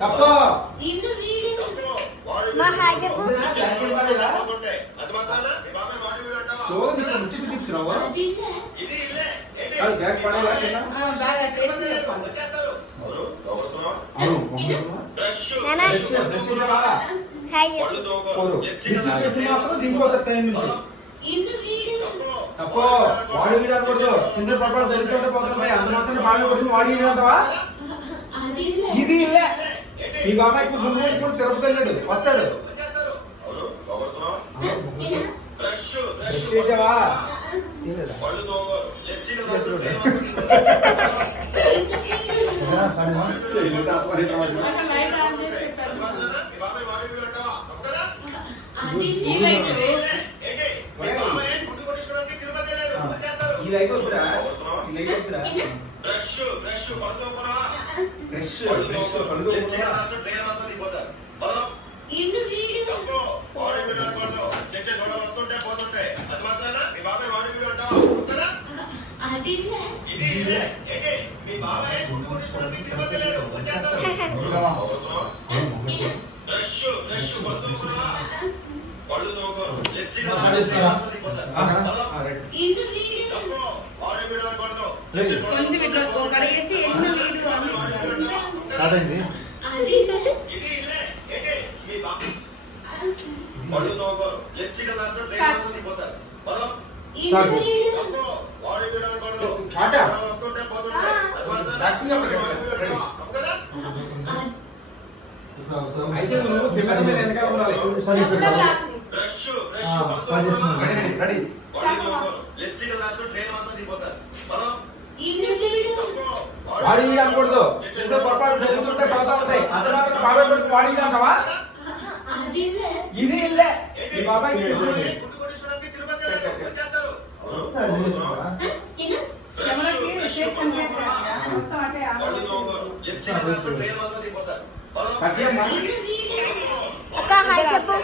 తప్పు మా హాయ్ చెప్పు. బ్యాగ్ పడేలా కింద? అవును నానా బ్రష్ చేసావా? హాయ్ చెప్పు. పోదు. చెప్పి మాత్రం దిగిపోతారు టైం నుంచి. తప్పు వాడు వీడు అనకూడదు. చిన్న పొరపాటు జరుగుతుంటే పోతుంటాయి. అంత మాత్రం బాగా కొడుతుంది వాడు వీడు అంటావా? ఇది ఇల్లే. మీ బాబాయ్ ముందు కూడా తిరుపతి వెళ్ళాడు వస్తాడు. బ్రష్ చేసావా? ఈ లైట్ వద్దురా, ఈ లైట్ వద్దురా. బ్రష్ కొంచెం ఇట్లా ఒక అడిగేసి స్టార్ట్ అయింది. అయితే నువ్వు కెమెరా మీద వెనకాల ఉండాలి. రెడీ. వాడి వీడు అనకూడదు. చిన్న పొరపాటు జరుగుతుంటే పోతా ఉంటాయి. అంత మాత్రం బాబాయ్ కొడుకు వాడి వీడు అంటావా? ఇది ఇల్లే. మీ బాబాయ్ అక్క హాయ్ చెప్పు.